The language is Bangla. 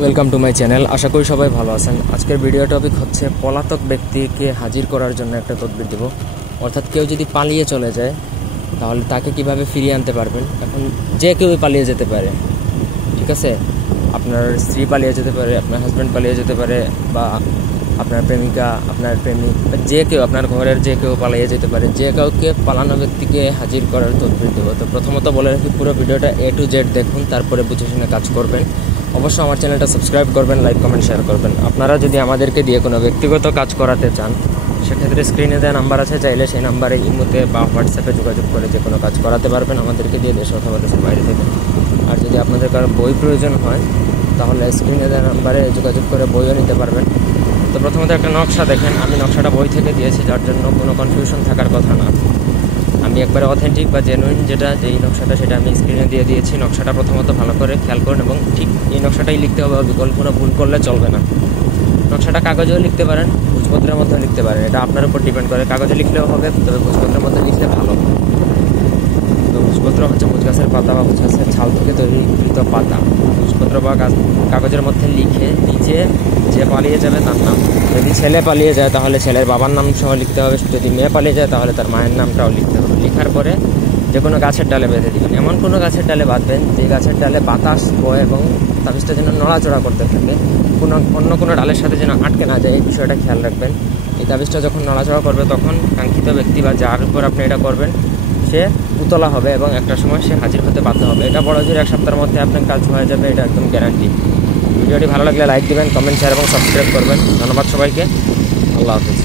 Welcome to my channel. আশা করি সবাই ভালো আছেন। আজকের ভিডিও টপিক হচ্ছে পলাতক ব্যক্তিকে হাজির করার জন্য একটা তদবির দেব। অর্থাৎ কেউ যদি পালিয়ে চলে যায় তাহলে তাকে কিভাবে ফিরিয়ে আনতে পারবেন। এখন যে কেউই পালিয়ে যেতে পারে, ঠিক আছে? আপনার স্ত্রী পালিয়ে যেতে পারে, আপনার হাজব্যান্ড পালিয়ে যেতে পারে, বা আপনার প্রেমিকা, আপনার প্রেমিক, যে কেউ, আপনার ঘরের যে কেউ পালিয়ে যেতে পারে। যে কাউকে পালানো ব্যক্তিকে হাজির করার তদবির দেবো। তো প্রথমত বলে রাখি, পুরো ভিডিওটা A to Z দেখুন, তারপরে বুঝে শুনে কাজ করবেন। অবশ্যই আমার চ্যানেলটা সাবস্ক্রাইব করবেন, লাইক কমেন্ট শেয়ার করবেন। আপনারা যদি আমাদেরকে দিয়ে কোনো ব্যক্তিগত কাজ করাতে চান, সেক্ষেত্রে স্ক্রিনে দেওয়া নাম্বার আছে, চাইলে সেই নাম্বারে ইমোতে বা হোয়াটসঅ্যাপে যোগাযোগ করে যে কোনো কাজ করাতে পারবেন আমাদেরকে দিয়ে, দেশে অথবা দেশের বাইরে থেকে। আর যদি আপনাদের কারো বই প্রয়োজন হয় তাহলে স্ক্রিনে দেওয়া নাম্বারে যোগাযোগ করে বইও নিতে পারবেন। তো প্রথমত একটা নকশা দেখেন। আমি নকশাটা বই থেকে দিয়েছি, যার জন্য কোনো কনফিউশন থাকার কথা না। আমি একবারে অথেন্টিক বা জেনুইন যেই নকশাটা, সেটা আমি স্ক্রিনে দিয়ে দিয়েছি। নকশাটা প্রথমত ভালো করে খেয়াল করুন এবং ঠিক এই নকশাটাই লিখতে হবে, বিকল্প কোনো ভুল করলে চলবে না। নকশাটা কাগজেও লিখতে পারেন, ভোজপত্রের মধ্যেও লিখতে পারেন, এটা আপনার উপর ডিপেন্ড করে। কাগজে লিখলেও হবে, তবে ভোজপত্রের মধ্যে লিখলে ভালো। তো ভোজপত্র হচ্ছে ভোজ গাছের পাতা বা ভোজ গাছের ছাল থেকে তৈরিকৃত পাতা। ভোজপত্র বা কাগজের মধ্যে লিখে নিচে যে পালিয়ে যাবে তার নাম, যদি ছেলে পালিয়ে যায় তাহলে ছেলের বাবার নাম সহ লিখতে হবে, যদি মেয়ে পালিয়ে যায় তাহলে তার মায়ের নামটাও লিখতে হবে। লেখার পরে যে কোনো গাছের ডালে বেঁধে দিবেন। এমন কোনো গাছের ডালে বাঁধবেন যে গাছের ডালে বাতাস বয় এবং তাবিজটা যেন নড়াচড়া করতে থাকে, অন্য কোনো ডালের সাথে যেন আটকে না যায়, এই বিষয়টা খেয়াল রাখবেন। এই তাবিজটা যখন নড়াচড়া করবে তখন কাঙ্ক্ষিত ব্যক্তি বা যার উপর আপনি এটা করবেন সে উতলা হবে এবং একটা সময় সে হাজির হতে বাধ্য হবে। এটা বড় জোর 1 সপ্তাহের মধ্যে আপনার কাজ হয়ে যাবে, এটা একদম গ্যারান্টি। ভিডিওটি ভালো লাগলে লাইক দিবেন, কমেন্ট শেয়ার এবং সাবস্ক্রাইব করবেন। ধন্যবাদ সবাইকে। আল্লাহ হাফেজ।